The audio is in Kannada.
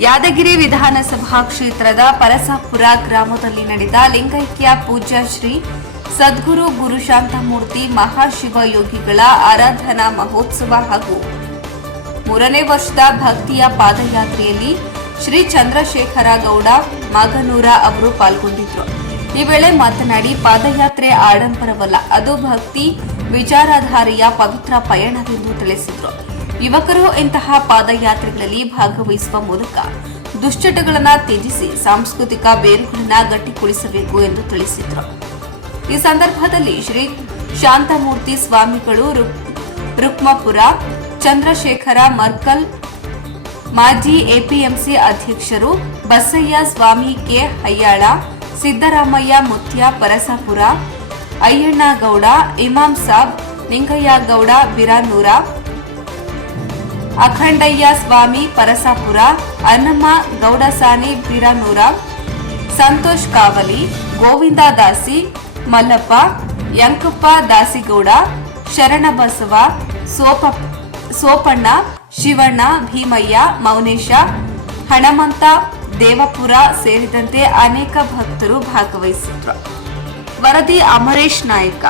ಯಾದಗಿರಿ ವಿಧಾನಸಭಾ ಕ್ಷೇತ್ರದ ಪರಸಾಪುರ ಗ್ರಾಮದಲ್ಲಿ ನಡೆದ ಲಿಂಗೈಕ್ಯ ಪೂಜ್ಯ ಶ್ರೀ ಸದ್ಗುರು ಗುರುಶಾಂತಮೂರ್ತಿ ಮಹಾಶಿವಯೋಗಿಗಳ ಆರಾಧನಾ ಮಹೋತ್ಸವ ಹಾಗೂ ಮೂರನೇ ವರ್ಷದ ಭಕ್ತಿಯ ಪಾದಯಾತ್ರೆಯಲ್ಲಿ ಶ್ರೀ ಚಂದ್ರಶೇಖರ ಗೌಡ ಮಾಗನೂರ ಅವರು ಪಾಲ್ಗೊಂಡಿದ್ರು ಈ ವೇಳೆ ಮಾತನಾಡಿ ಪಾದಯಾತ್ರೆ ಆಡಂಬರವಲ್ಲ, ಅದು ಭಕ್ತಿ, ವಿಚಾರಧಾರೆಯ ಪವಿತ್ರ ಪಯಣವೆಂದು ತಿಳಿಸಿದರು. ಯುವಕರು ಇಂತಹ ಪಾದಯಾತ್ರೆಗಳಲ್ಲಿ ಭಾಗವಹಿಸುವ ಮೂಲಕ ದುಶ್ಚಟಗಳನ್ನು ತ್ಯಜಿಸಿ ಸಾಂಸ್ಕೃತಿಕ ಬೇರುಗಳನ್ನು ಗಟ್ಟಿಗೊಳಿಸಬೇಕು ಎಂದು ತಿಳಿಸಿದರು. ಈ ಸಂದರ್ಭದಲ್ಲಿ ಶ್ರೀ ಶಾಂತಮೂರ್ತಿ ಸ್ವಾಮಿಗಳು ರುಕ್- ರುಕ್ಮಪುರ, ಚಂದ್ರಶೇಖರ ಮರ್ಕಲ್, ಮಾಜಿ ಎಪಿಎಂಸಿ ಅಧ್ಯಕ್ಷರು ಬಸಯ್ಯ ಸ್ವಾಮಿ ಕೆ. ಹಯ್ಯಾಳ ಸಿದ್ದರಾಮಯ್ಯ, ಮುತ್ಯ, ಪರಸಪುರ, ಅಯ್ಯಣ್ಣಗೌಡ ಇಮಾಮ್ ಸಾಬ್ ನಿಂಗಯ್ಯಗೌಡ ಬಿರಾನೂರ, ಅಖಂಡಯ್ಯ ಸ್ವಾಮಿ, ಪರಸಾಪುರ ಅನ್ನಮ್ಮ ಗೌಡಸಾನಿ, ಬಿರಾನೂರ, ಸಂತೋಷ್ ಕಾವಲಿ, ಗೋವಿಂದ ದಾಸಿ, ಮಲ್ಲಪ್ಪ, ಯಂಕಪ್ಪ ದಾಸಿಗೌಡ ಶರಣಬಸವ ಸೋಪ, ಸೋಪಣ್ಣ, ಶಿವಣ್ಣ, ಭೀಮಯ್ಯ, ಮೌನೇಶ, ಹಣಮಂತ ದೇವಪುರ ಸೇರಿದಂತೆ ಅನೇಕ ಭಕ್ತರು ಭಾಗವಹಿಸಿದ್ರು. ವರದಿ ಅಮರೇಶ್ ನಾಯಕ.